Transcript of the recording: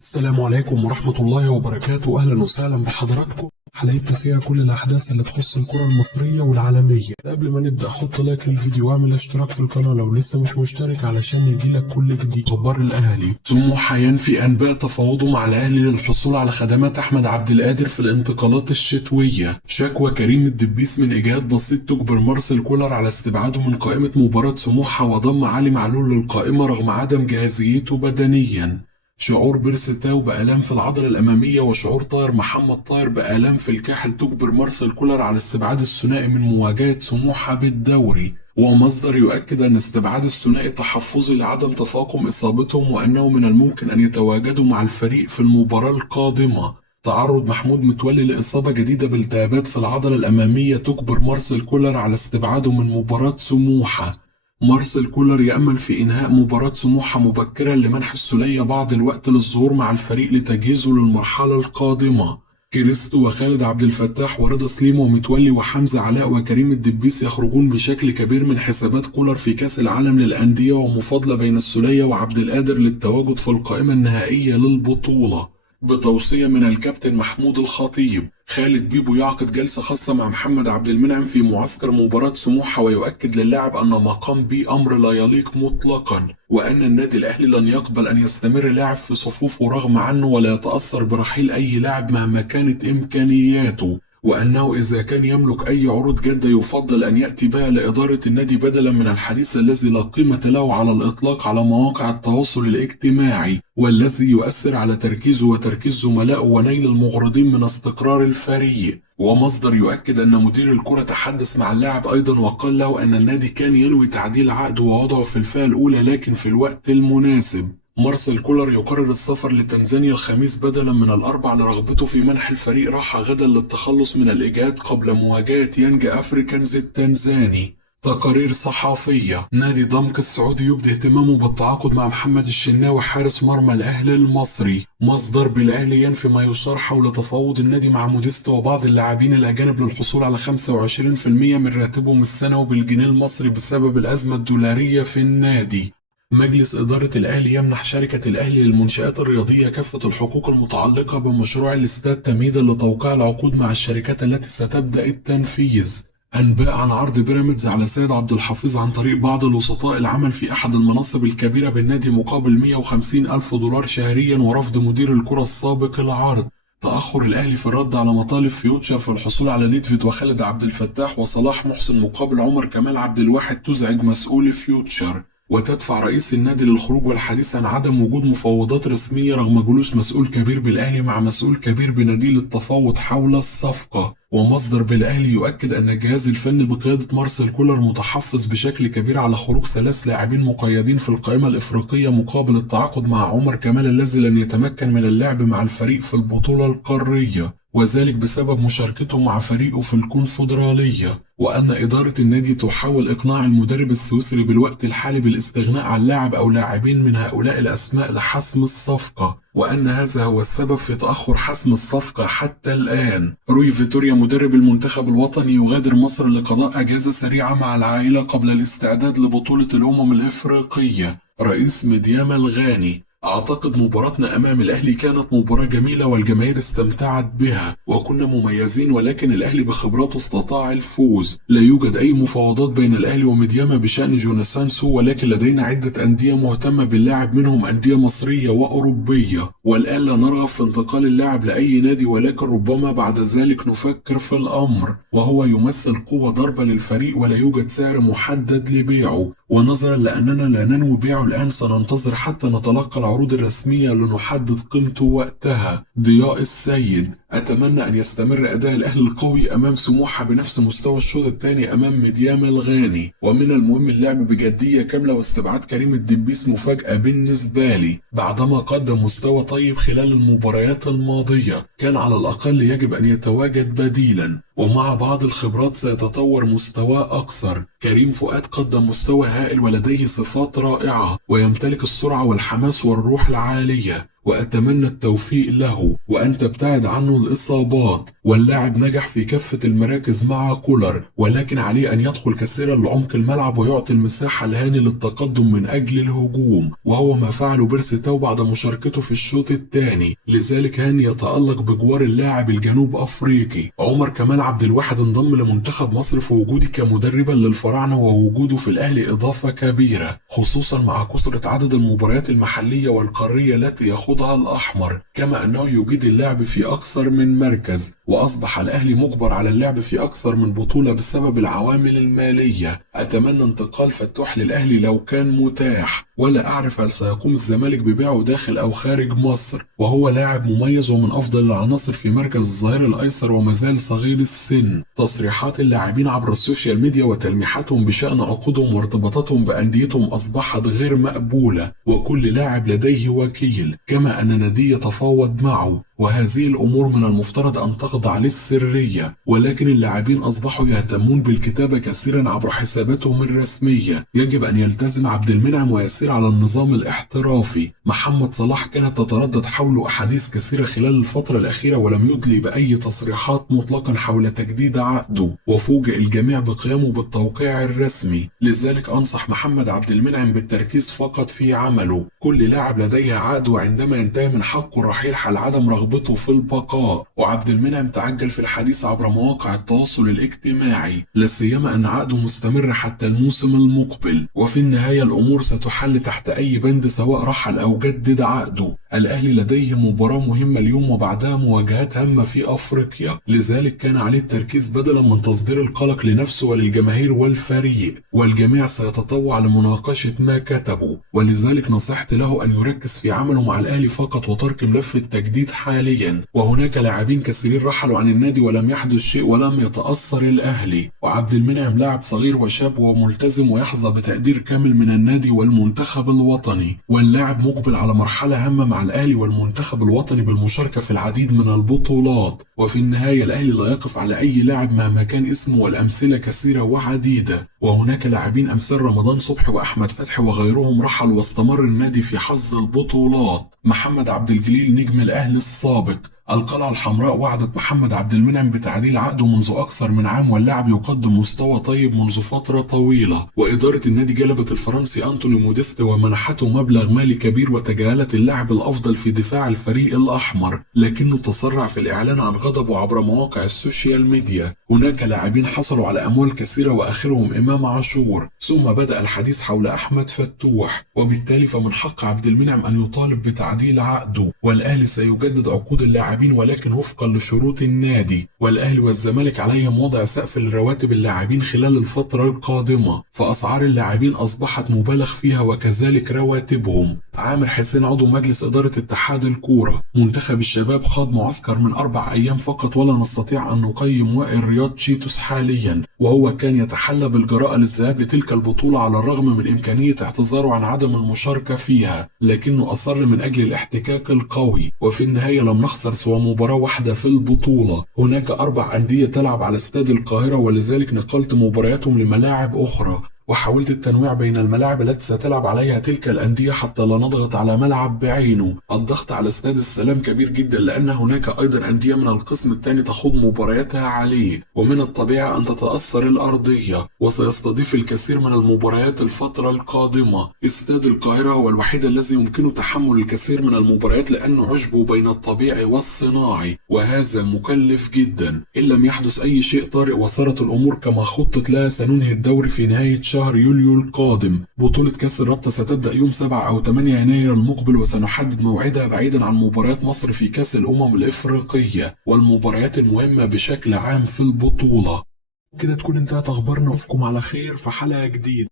السلام عليكم ورحمة الله وبركاته. أهلا وسهلا بحضراتكم. حلقتنا فيها كل الأحداث اللي تخص الكرة المصرية والعالمية. قبل ما نبدأ حط لايك للفيديو واعمل اشتراك في القناة لو لسه مش مشترك علشان يجيلك كل جديد. أخبار الأهلي. سموحة ينفي أنباء تفاوضه مع الأهلي للحصول على خدمات أحمد عبد القادر في الانتقالات الشتوية. شكوى كريم الدبيس من إجهاد بسيط تجبر مارسيل كولر على استبعاده من قائمة مباراة سموحة وضم علي معلول للقائمة رغم عدم جاهزيته بدنيا. شعور بيرسي تاو بآلام في العضلة الأمامية وشعور طاهر محمد طاهر بآلام في الكاحل تجبر مارسيل كولر على استبعاد الثنائي من مواجهة سموحة بالدوري. ومصدر يؤكد أن استبعاد الثنائي تحفظي لعدم تفاقم إصابتهم وأنه من الممكن أن يتواجدوا مع الفريق في المباراة القادمة. تعرض محمود متولي لإصابة جديدة بالتهابات في العضلة الأمامية تجبر مارسيل كولر على استبعاده من مباراة سموحة. مارسيل كولر يأمل في إنهاء مباراة سموحة مبكرا لمنح السولية بعض الوقت للظهور مع الفريق لتجهيزه للمرحلة القادمة. كريستو وخالد عبد الفتاح ورضا سليم ومتولي وحمزة علاء وكريم الدبيس يخرجون بشكل كبير من حسابات كولر في كأس العالم للأندية ومفاضلة بين السولية وعبد القادر للتواجد في القائمة النهائية للبطولة. بتوصية من الكابتن محمود الخطيب، خالد بيبو يعقد جلسة خاصة مع محمد عبد المنعم في معسكر مباراة سموحة ويؤكد للاعب أن ما قام به أمر لا يليق مطلقا وأن النادي الأهلي لن يقبل أن يستمر لاعب في صفوفه رغم عنه ولا يتأثر برحيل أي لاعب مهما كانت إمكانياته، وأنه إذا كان يملك أي عروض جادة يفضل أن يأتي بها لإدارة النادي بدلا من الحديث الذي لا قيمة له على الإطلاق على مواقع التواصل الاجتماعي والذي يؤثر على تركيزه وتركيز زملائه ونيل المغرضين من استقرار الفريق. ومصدر يؤكد أن مدير الكرة تحدث مع اللاعب أيضا وقال له أن النادي كان ينوي تعديل عقده ووضعه في الفئة الأولى لكن في الوقت المناسب. مارسيل كولر يقرر السفر لتنزانيا الخميس بدلا من الأربع لرغبته في منح الفريق راحة غدا للتخلص من الإجهاد قبل مواجهة يانج أفريكانز التنزاني. تقارير صحفية. نادي ضمك السعودي يبدي اهتمامه بالتعاقد مع محمد الشناوي حارس مرمى الأهلي المصري. مصدر بالأهلي ينفي ما يثار حول تفاوض النادي مع موديست وبعض اللاعبين الأجانب للحصول على 25% من راتبهم السنوي بالجنيه المصري بسبب الأزمة الدولارية في النادي. مجلس إدارة الأهلي يمنح شركة الأهلي للمنشآت الرياضية كافة الحقوق المتعلقة بمشروع الاستاد تمهيدا لتوقيع العقود مع الشركات التي ستبدأ التنفيذ. أنباء عن عرض بيراميدز على سيد عبد الحفيظ عن طريق بعض الوسطاء العمل في أحد المناصب الكبيرة بالنادي مقابل 150 ألف دولار شهريا ورفض مدير الكرة السابق العرض. تأخر الأهلي في الرد على مطالب فيوتشر في الحصول على نيدفيد وخالد عبد الفتاح وصلاح محسن مقابل عمر كمال عبد الواحد تزعج مسؤول فيوتشر. وتدفع رئيس النادي للخروج والحديث عن عدم وجود مفاوضات رسمية رغم جلوس مسؤول كبير بالأهلي مع مسؤول كبير بنادي للتفاوض حول الصفقة. ومصدر بالأهلي يؤكد أن الجهاز الفني بقيادة مارسيل كولر متحفظ بشكل كبير على خروج 3 لاعبين مقيدين في القائمة الإفريقية مقابل التعاقد مع عمر كمال الذي لن يتمكن من اللعب مع الفريق في البطولة القارية وذلك بسبب مشاركته مع فريقه في الكونفدرالية. وأن إدارة النادي تحاول إقناع المدرب السويسري بالوقت الحالي بالاستغناء عن لاعب أو لاعبين من هؤلاء الأسماء لحسم الصفقة وأن هذا هو السبب في تأخر حسم الصفقة حتى الآن. روي فيتوريا مدرب المنتخب الوطني يغادر مصر لقضاء أجازة سريعة مع العائلة قبل الاستعداد لبطولة الأمم الإفريقية. رئيس ميدياما الغاني: أعتقد مباراتنا أمام الأهلي كانت مباراة جميلة والجماهير استمتعت بها وكنا مميزين ولكن الأهلي بخبراته استطاع الفوز. لا يوجد أي مفاوضات بين الأهلي وميدياما بشأن جوناثان سو ولكن لدينا عدة أندية مهتمة باللاعب منهم أندية مصرية وأوروبية والآن لا نرغب في انتقال اللاعب لأي نادي ولكن ربما بعد ذلك نفكر في الأمر وهو يمثل قوة ضربة للفريق ولا يوجد سعر محدد لبيعه ونظرا لأننا لا ننوي بيعه الآن سننتظر حتى نتلقى العروض الرسمية لنحدد قيمته وقتها. ضياء السيد: أتمنى أن يستمر أداء الأهلي القوي أمام سموحة بنفس مستوى الشوط الثاني أمام ميدياما الغاني ومن المهم اللعب بجدية كاملة واستبعاد كريم الدبيس مفاجأة بالنسبة لي بعدما قدم مستوى طيب خلال المباريات الماضية كان على الأقل يجب أن يتواجد بديلا ومع بعض الخبرات سيتطور مستواه أكثر. كريم فؤاد قدم مستوى هائل ولديه صفات رائعة، ويمتلك السرعة والحماس والروح العالية، وأتمنى التوفيق له وأن تبتعد عنه الإصابات. واللاعب نجح في كافة المراكز مع كولر، ولكن عليه أن يدخل كثيرا لعمق الملعب ويعطي المساحة لهاني للتقدم من أجل الهجوم، وهو ما فعله بيرسي تاو بعد مشاركته في الشوط الثاني. لذلك هاني يتألق بجوار اللاعب الجنوب أفريقي. عمر كمال عبد الواحد انضم لمنتخب مصر في وجودي كمدربا للفراعنة، ووجوده في الأهلي إضافة كبيرة، خصوصا مع كثرة عدد المباريات المحلية والقارية التي يخوضها الأحمر، كما أنه يجيد اللعب في أكثر من مركز. وأصبح الأهلي مجبر على اللعب في أكثر من بطولة بسبب العوامل المالية. أتمنى انتقال فتوح للأهلي لو كان متاح، ولا أعرف هل سيقوم الزمالك ببيعه داخل أو خارج مصر، وهو لاعب مميز ومن أفضل العناصر في مركز الظهير الأيسر ومازال صغير السن. تصريحات اللاعبين عبر السوشيال ميديا وتلميحاتهم بشأن عقودهم وارتباطاتهم بأنديتهم أصبحت غير مقبولة، وكل لاعب لديه وكيل، كما أن نادي يتفاوض معه، وهذه الأمور من المفترض أن تخضع للسرية. ولكن اللاعبين أصبحوا يهتمون بالكتابة كثيرا عبر حساباتهم الرسمية. يجب أن يلتزم عبد المنعم ويسير على النظام الاحترافي. محمد صلاح كانت تتردد حوله أحاديث كثيرة خلال الفترة الأخيرة، ولم يدلي بأي تصريحات مطلقا حول تجديد عقده، وفوجئ الجميع بقيامه بالتوقيع الرسمي. لذلك أنصح محمد عبد المنعم بالتركيز فقط في عمله. كل لاعب لديه عقد، وعندما ينتهي من حقه الرحيل حال عدم رغبته في البقاء. وعبد المنعم تعجل في الحديث عبر مواقع التواصل الاجتماعي، لا سيما أن عقده مستمر حتى الموسم المقبل، وفي النهاية الأمور ستحل تحت أي بند سواء رحل أو جدد عقده. الأهلي لديه مباراة مهمة اليوم وبعدها مواجهات هامة في أفريقيا، لذلك كان عليه التركيز بدلا من تصدير القلق لنفسه وللجماهير والفريق، والجميع سيتطوع لمناقشة ما كتبه. ولذلك نصحت له أن يركز في عمله مع الأهلي فقط وترك ملف التجديد حاليا. وهناك لاعبين كثيرين رحلوا عن النادي ولم يحدث شيء ولم يتأثر الأهلي، وعبد المنعم لاعب صغير وشاب وملتزم ويحظى بتقدير كامل من النادي والمنتخب الوطني، واللاعب مقبل على مرحلة هامة مع الأهلي والمنتخب الوطني بالمشاركة في العديد من البطولات. وفي النهاية الأهلي لا يقف على أي لاعب مهما كان اسمه، والأمثلة كثيرة وعديدة. وهناك لاعبين أمثال رمضان صبحي وأحمد فتحي وغيرهم رحلوا واستمر النادي في حصد البطولات. محمد عبد الجليل نجم الأهلي السابق. القلعة الحمراء وعدت محمد عبد المنعم بتعديل عقده منذ أكثر من عام، واللاعب يقدم مستوى طيب منذ فترة طويلة. وإدارة النادي جلبت الفرنسي أنتوني موديست ومنحته مبلغ مالي كبير، وتجاهلت اللاعب الأفضل في دفاع الفريق الأحمر، لكنه تسرع في الإعلان عن غضبه عبر مواقع السوشيال ميديا. هناك لاعبين حصلوا على أموال كثيرة وآخرهم إمام عاشور، ثم بدأ الحديث حول أحمد فتوح، وبالتالي فمن حق عبد المنعم أن يطالب بتعديل عقده. والأهلي سيجدد عقود اللاعبين ولكن وفقا لشروط النادي، والأهلي والزمالك عليهم وضع سقف لرواتب اللاعبين خلال الفترة القادمة، فأسعار اللاعبين أصبحت مبالغ فيها وكذلك رواتبهم. عامر حسين عضو مجلس إدارة اتحاد الكورة. منتخب الشباب خاض معسكر من 4 أيام فقط، ولا نستطيع أن نقيم وائل رياض تشيتوس حاليا، وهو كان يتحلى بالجراءة للذهاب لتلك البطولة على الرغم من إمكانية اعتذاره عن عدم المشاركة فيها، لكنه أصر من أجل الاحتكاك القوي. وفي النهاية لم نخسر سوى مباراة واحدة في البطولة. هناك 4 أندية تلعب على استاد القاهرة، ولذلك نقلت مبارياتهم لملاعب أخرى، وحاولت التنويع بين الملاعب التي ستلعب عليها تلك الأندية حتى لا نضغط على ملعب بعينه. الضغط على استاد السلام كبير جدا، لأن هناك أيضا أندية من القسم الثاني تخوض مبارياتها عليه، ومن الطبيعي أن تتأثر الأرضية، وسيستضيف الكثير من المباريات الفترة القادمة. استاد القاهرة هو الوحيد الذي يمكنه تحمل الكثير من المباريات، لأنه عشبه بين الطبيعي والصناعي، وهذا مكلف جدا. إن لم يحدث أي شيء طارئ وصارت الأمور كما خطط لها، سننهي الدوري في نهاية شهر يوليو القادم. بطولة كأس الرابطة ستبدأ يوم 7 أو 8 يناير المقبل، وسنحدد موعدها بعيدا عن مباريات مصر في كأس الأمم الإفريقية والمباريات المهمة بشكل عام في البطولة. كده تكون انتهت أخبارنا، أشوفكم على خير في حلقة جديدة.